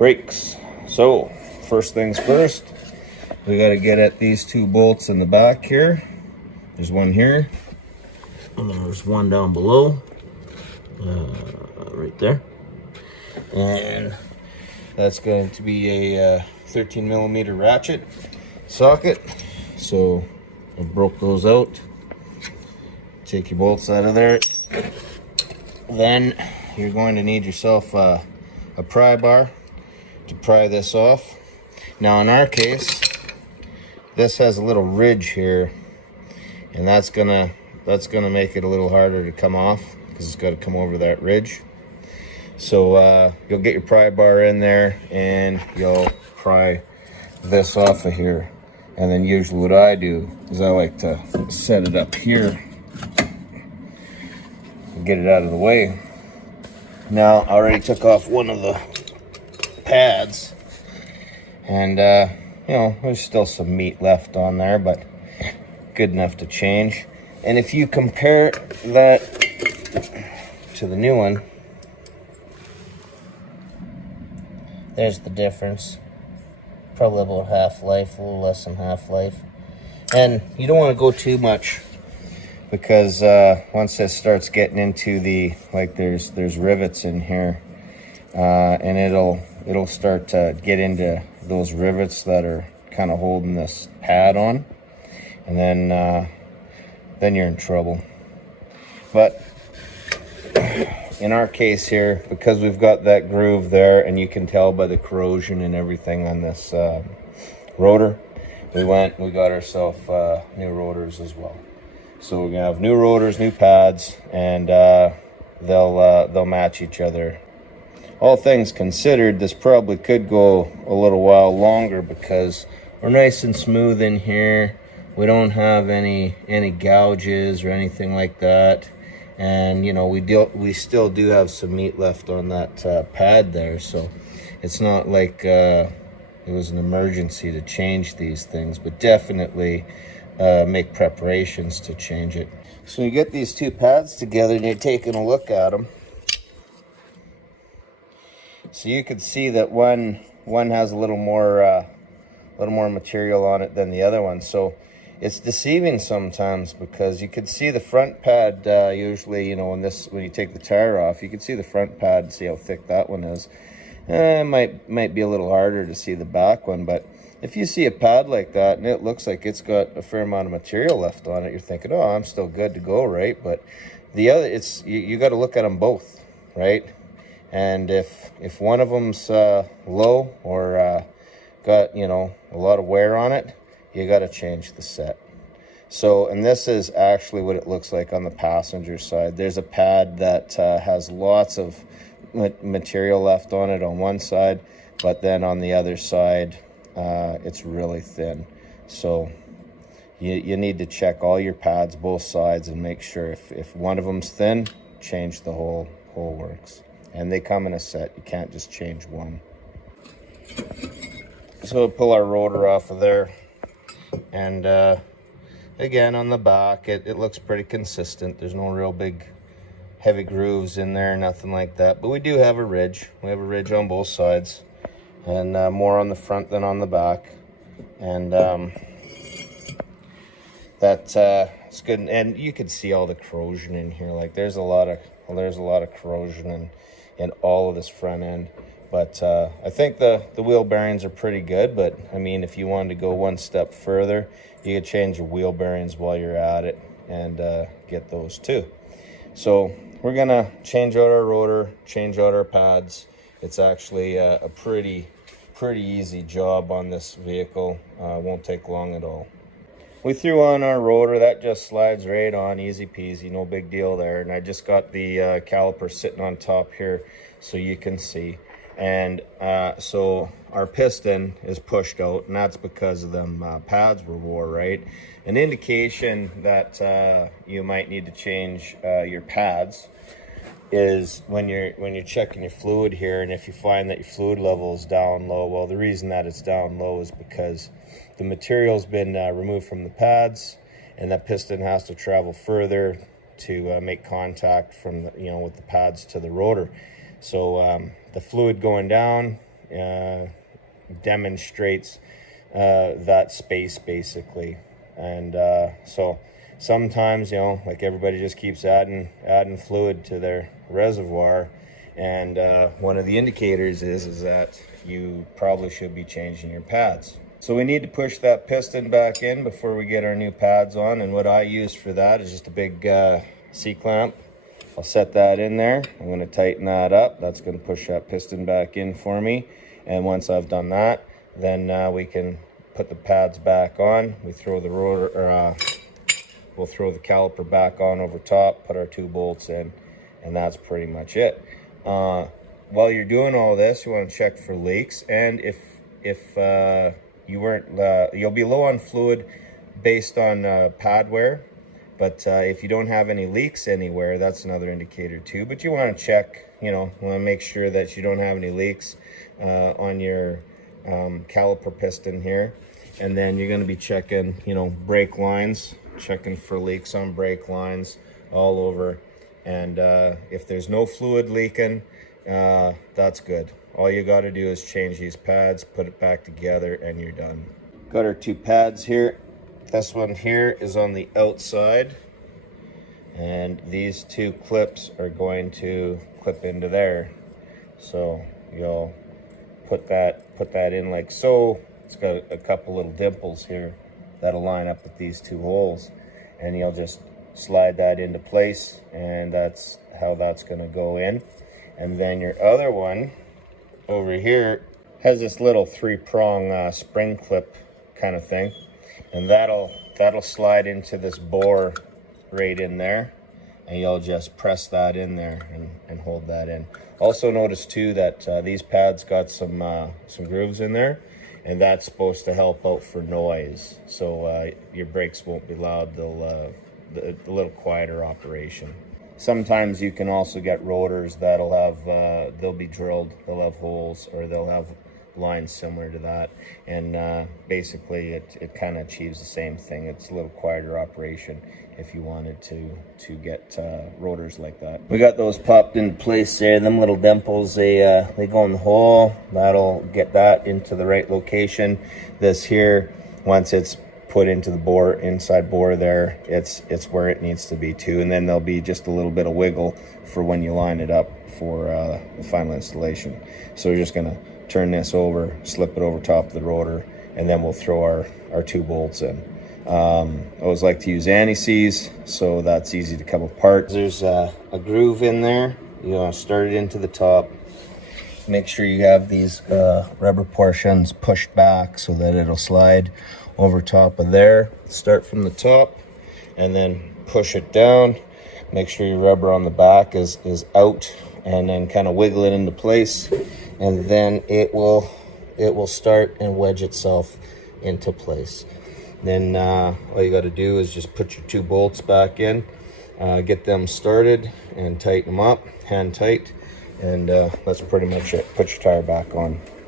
Brakes. So first things first, we got to get at these two bolts in the back here. There's one here, and there's one down below, right there. And that's going to be a 13 millimeter ratchet socket. So I broke those out. Take your bolts out of there. Then you're going to need yourself a pry bar to pry this off. Now in our case, this has a little ridge here, and that's gonna make it a little harder to come off because it's got to come over that ridge. So you'll get your pry bar in there and you'll pry this off of here. And then usually what I do is I like to set it up here and get it out of the way. Now I already took off one of the pads, and you know, there's still some meat left on there, but good enough to change. And if you compare that to the new one, there's the difference. Probably about half-life, a little less than half-life. And you don't want to go too much, because once this starts getting into the, like there's rivets in here, and it'll start to get into those rivets that are kind of holding this pad on, and then you're in trouble. But in our case here, because we've got that groove there, and you can tell by the corrosion and everything on this rotor, we got ourselves new rotors as well. So we're gonna have new rotors, new pads, and they'll match each other. All things considered, this probably could go a little while longer because we're nice and smooth in here. We don't have any gouges or anything like that. And you know, we still do have some meat left on that pad there, so it's not like it was an emergency to change these things, but definitely make preparations to change it. So you get these two pads together and you're taking a look at them. So you can see that one has a little more material on it than the other one. So it's deceiving sometimes, because you can see the front pad usually, you know, when you take the tire off, you can see the front pad and see how thick that one is. It might be a little harder to see the back one, but if you see a pad like that and it looks like it's got a fair amount of material left on it, you're thinking, oh, I'm still good to go, right? But the other, you got to look at them both, right? And if one of them's low or got, you know, a lot of wear on it, you got to change the set. So, and this is actually what it looks like on the passenger side. There's a pad that has lots of material left on it on one side, but then on the other side, it's really thin. So you need to check all your pads, both sides, and make sure if one of them's thin, change the whole works. And they come in a set. You can't just change one. So we'll pull our rotor off of there. And again, on the back, it looks pretty consistent. There's no real big heavy grooves in there, nothing like that. But we do have a ridge. We have a ridge on both sides, and more on the front than on the back. And it's good. And you can see all the corrosion in here. Like there's a lot of corrosion in all of this front end. But I think the wheel bearings are pretty good. But I mean, if you wanted to go one step further, you could change your wheel bearings while you're at it and get those too. So we're gonna change out our rotor, change out our pads. It's actually a pretty easy job on this vehicle. Won't take long at all. We threw on our rotor. That just slides right on, easy peasy, no big deal there. And I just got the caliper sitting on top here so you can see. And so our piston is pushed out, and that's because of them pads were wore, right? An indication that you might need to change your pads is when you're checking your fluid here, and if you find that your fluid level is down low. Well, the reason that it's down low is because the material's been removed from the pads, and that piston has to travel further to make contact from the, with the pads to the rotor. So the fluid going down demonstrates that space basically. And so sometimes, you know, like everybody just keeps adding fluid to their reservoir, and one of the indicators is that you probably should be changing your pads. So we need to push that piston back in before we get our new pads on, and what I use for that is just a big C-clamp. I'll set that in there. I'm going to tighten that up. That's going to push that piston back in for me, and once I've done that, then we can put the pads back on. We throw the rotor, or we'll throw the caliper back on over top, put our 2 bolts in, and that's pretty much it. While you're doing all this, you want to check for leaks, and if you weren't, you'll be low on fluid based on pad wear, but if you don't have any leaks anywhere, that's another indicator too. But you want to check, you know, want to make sure that you don't have any leaks on your caliper piston here. And then you're going to be checking, you know, brake lines, checking for leaks on brake lines all over. And if there's no fluid leaking, that's good. All you got to do is change these pads, put it back together, and you're done. Got our 2 pads here. This one here is on the outside, and these 2 clips are going to clip into there. So you'll put that in like so. It's got a couple little dimples here that'll line up with these 2 holes, and you'll just slide that into place, and that's how that's going to go in. And then your other one over here has this little 3-prong spring clip kind of thing, and that'll slide into this bore right in there, and you'll just press that in there and hold that in. Also notice too that these pads got some grooves in there, and that's supposed to help out for noise, so your brakes won't be loud. They'll a little quieter operation. Sometimes you can also get rotors that'll have they'll be drilled, they'll have holes, or they'll have lines similar to that, and basically it kind of achieves the same thing. It's a little quieter operation if you wanted to get rotors like that. We got those popped into place there. Them little dimples, they go in the hole. That'll get that into the right location. This here, once it's put into the bore, inside bore there, it's where it needs to be too, and then there'll be just a little bit of wiggle for when you line it up for the final installation. So we're just gonna turn this over, slip it over top of the rotor, and then we'll throw our 2 bolts in. I always like to use anti-seize, so that's easy to come apart. There's a groove in there. You want to start it into the top. Make sure you have these rubber portions pushed back so that it'll slide over top of there. Start from the top and then push it down. Make sure your rubber on the back is out, and then kind of wiggle it into place, and then it will start and wedge itself into place. Then all you got to do is just put your 2 bolts back in, get them started, and tighten them up, hand tight, and that's pretty much it. Put your tire back on.